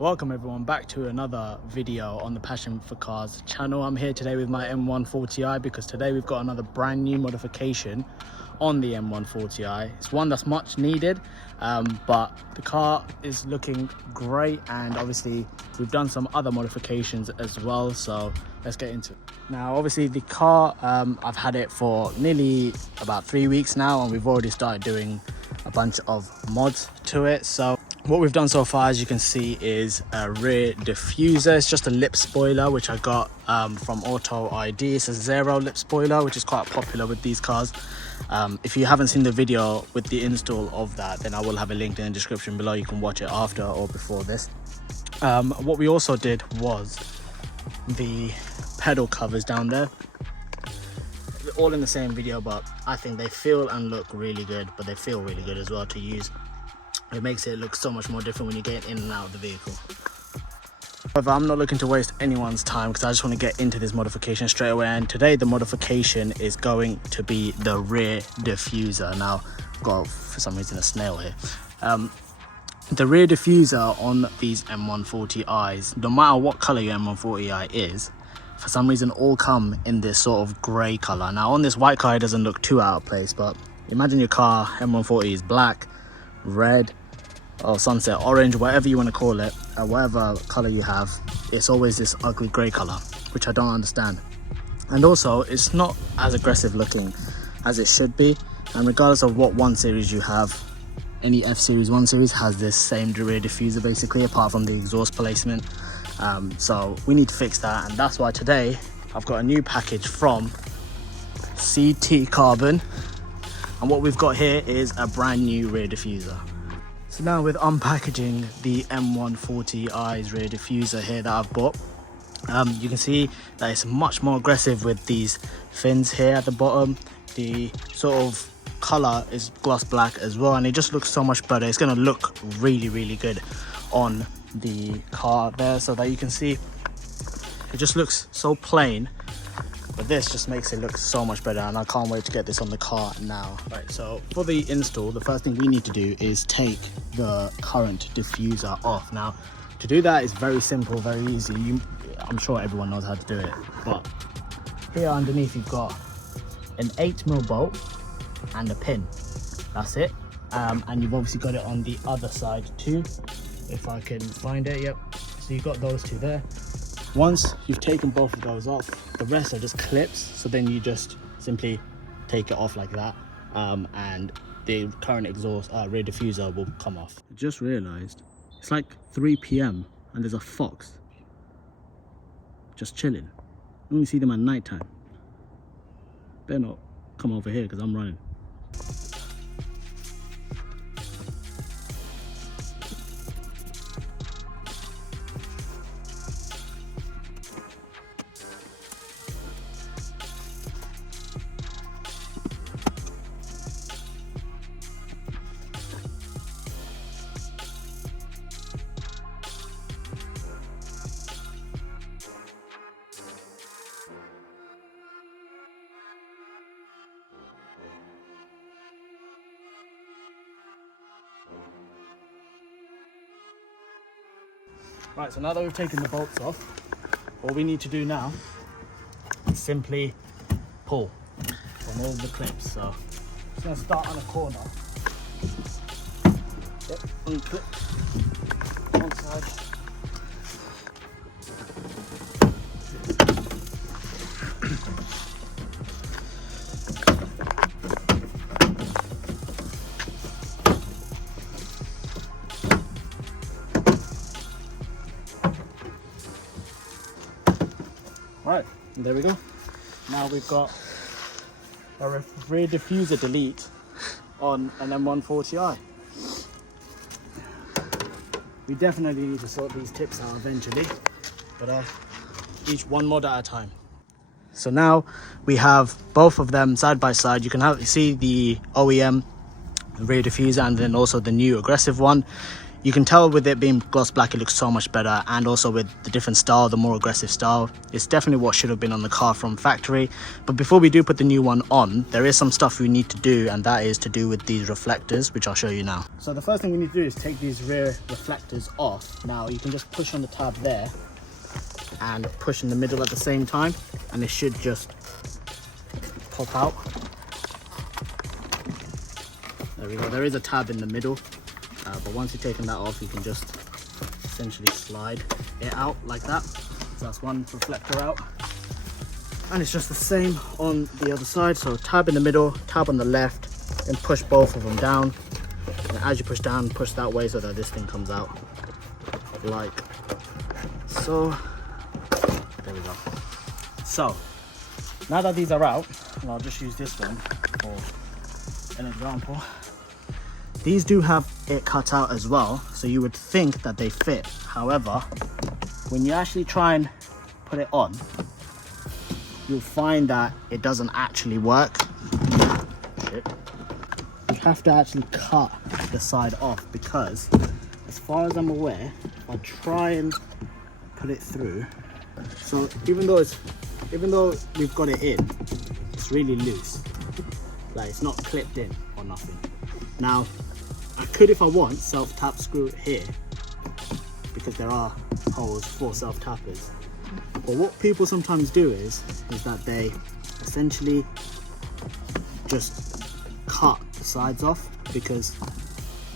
Welcome everyone back to another video on the Passion for Cars channel. I'm here today with my M140i because today we've got another brand new modification on the M140i. It's one that's much needed, but the car is looking great, and obviously we've done some other modifications as well, so let's get into it. Now obviously the car, I've had it for nearly about 3 weeks now, and we've already started doing a bunch of mods to it. So what we've done so far, as you can see, is a rear diffuser. It's just a lip spoiler which I got from Auto ID. It's a zero lip spoiler, which is quite popular with these cars. If you haven't seen the video with the install of that, then I will have a link in the description below. You can watch it after or before this. What we also did was the pedal covers down there. They're all in the same video, but I think they feel and look really good, but they feel really good as well to use. It makes it look so much more different when you get in and out of the vehicle. However, I'm not looking to waste anyone's time because I just want to get into this modification straight away, and today the modification is going to be the rear diffuser. Now I've got, for some reason, a snail here. The rear diffuser on these M140i's, no matter what color your M140i is, for some reason all come in this sort of grey color. Now on this white car it doesn't look too out of place, but imagine your car M140 is black, red, or sunset orange, whatever you want to call it, whatever color you have, it's always this ugly grey color, which I don't understand. And also it's not as aggressive looking as it should be, and regardless of what 1 series you have, any F series 1 series has this same rear diffuser basically, apart from the exhaust placement. So we need to fix that, and that's why today I've got a new package from CT Carbon, and what we've got here is a brand new rear diffuser. So now with unpackaging the M140i's rear diffuser here that I've bought, you can see that it's much more aggressive with these fins here at the bottom. The sort of color is gloss black as well, and it just looks so much better. It's going to look really good on the car there, so that you can see it just looks so plain, but this just makes it look so much better, and I can't wait to get this on the car now. Right, so for the install, the first thing we need to do is take the current diffuser off. Now to do that is very simple, very easy. I'm sure everyone knows how to do it, but here underneath you've got an 8mm bolt and a pin. That's it. And you've obviously got it on the other side too, if I can find it. Yep, so you've got those two there. Once you've taken both of those off, the rest are just clips, so then you just simply take it off like that, and the current exhaust rear diffuser will come off. I just realized it's like 3 PM and there's a fox just chilling. I only see them at night time. Better not come over here because I'm running. Right, so now that we've taken the bolts off, all we need to do now is simply pull on all the clips. So I'm just going to start on a corner. Yep, unclip one side. Right, there we go. Now we've got a rear diffuser delete on an M140i. We definitely need to sort these tips out eventually, but each one mod at a time. So now we have both of them side by side. You can see the OEM rear diffuser and then also the new aggressive one. You can tell with it being gloss black, it looks so much better, and also with the different style, the more aggressive style, it's definitely what should have been on the car from factory. But before we do put the new one on, there is some stuff we need to do, and that is to do with these reflectors, which I'll show you now. So the first thing we need to do is take these rear reflectors off. Now you can just push on the tab there and push in the middle at the same time, and it should just pop out. There we go. There is a tab in the middle. But once you've taken that off, you can just essentially slide it out like that. So that's one reflector out. And it's just the same on the other side. So tab in the middle, tab on the left, and push both of them down. And as you push down, push that way so that this thing comes out like so. There we go. So now that these are out, and I'll just use this one for an example. These do have it cut out as well, so you would think that they fit. However, when you actually try and put it on, you'll find that it doesn't actually work. Shit. You have to actually cut the side off, because as far as I'm aware, if I try and put it through, so even though we've got it in, it's really loose. Like, it's not clipped in or nothing. Now, I could, if I want, self-tap screw it here, because there are holes for self-tappers. But what people sometimes do is that they essentially just cut the sides off, because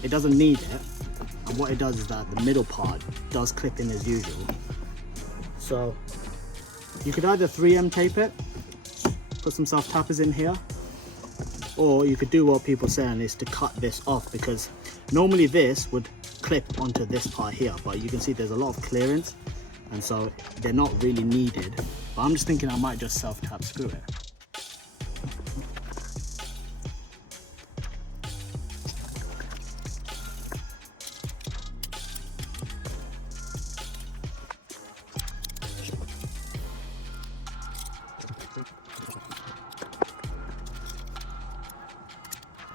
it doesn't need it. And what it does is that the middle part does clip in as usual. So you could either 3M tape it, put some self-tappers in here, or you could do what people say, and is to cut this off, because normally this would clip onto this part here, but you can see there's a lot of clearance, and so they're not really needed. But I'm just thinking I might just self-tap screw it.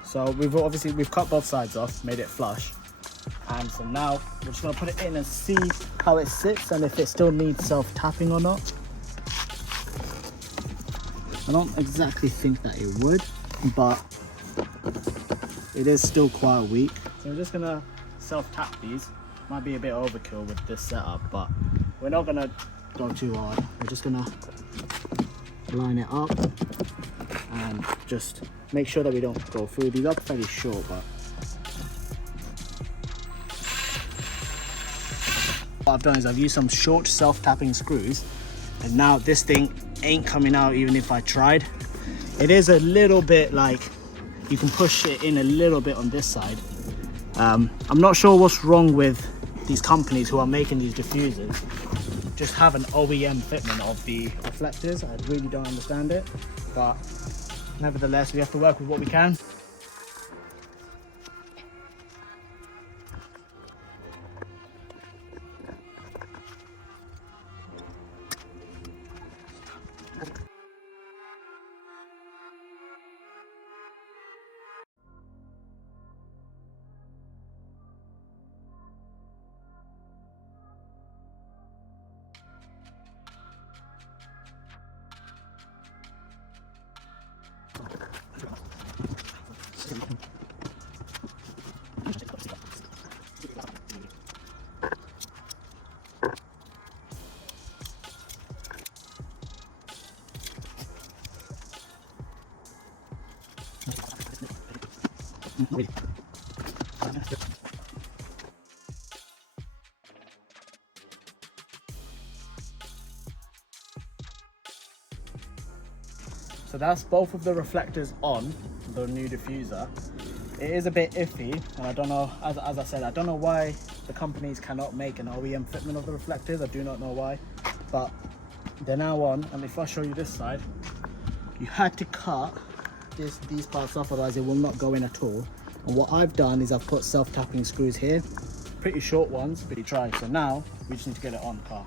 So we've cut both sides off, made it flush, and so now we're just gonna put it in and see how it sits and if it still needs self-tapping or not. I don't exactly think that it would, but it is still quite weak. So we're just gonna self-tap these. Might be a bit overkill with this setup, but we're not gonna go too hard. We're just gonna line it up and just make sure that we don't go through. These are fairly short, but what I've done is I've used some short self-tapping screws, and now this thing ain't coming out even if I tried. It is a little bit like, you can push it in a little bit on this side. I'm not sure what's wrong with these companies who are making these diffusers. Just have an OEM fitment of the reflectors. I really don't understand it, but nevertheless, we have to work with what we can. So that's both of the reflectors on the new diffuser. It is a bit iffy, and I don't know, as I said, I don't know why the companies cannot make an OEM fitment of the reflectors. I do not know why, but they're now on. And if I show you this side, you had to cut these parts off, otherwise it will not go in at all. And what I've done is I've put self-tapping screws here, pretty short ones, but you try. So now we just need to get it on the car.